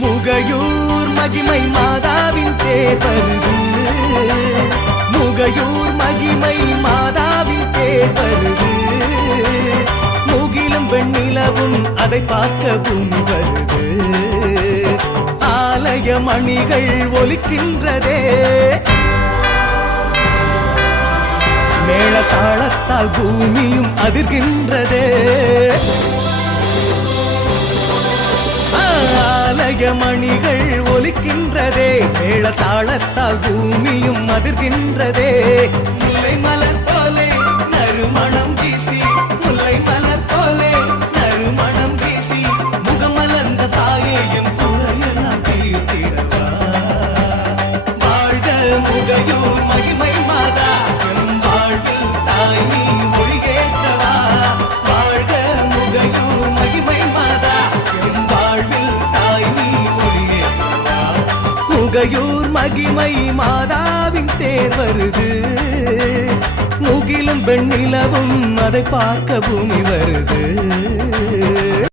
முகையூர் மகிமை மாதாவின் தேர் வருது. முகையூர் மகிமை மாதாவின் தேர் வருது. முகிலும் வெண்ணிலவும் அதை பார்க்க பூமி வருது. ஆலய மணிகள் ஒலிக்கின்றதே, மேள தாளத்தால் பூமியும் அதிர்கின்றதே. ஆலய மணிகள் ஒலிக்கின்றதே, மேள தாளத்தால் பூமியும் அதிர்கின்றதே. முல்லை மலர் போலே நறுமணம் வீசி, முல்லை மலர் போலே நறுமணம் வீசி, முகமலர்ந்த தாயையும் குறையெல்லாம் தீர்த்திடவா. வாழ்க முகையூர் மகிமை மாதா, எம் வாழ்வில் தாய் நீ மொழிகேற்றவா. வாழ்க முகையூர் மகிமை மாதா, எம் வாழ்வில் தாய் நீ மொழிகேற்றவா. முகையூர் மகிமை மாதாவின் தேர் வருது. முகிலும் வெண்ணிலவும் அதை பார்க்க பூமி வருது.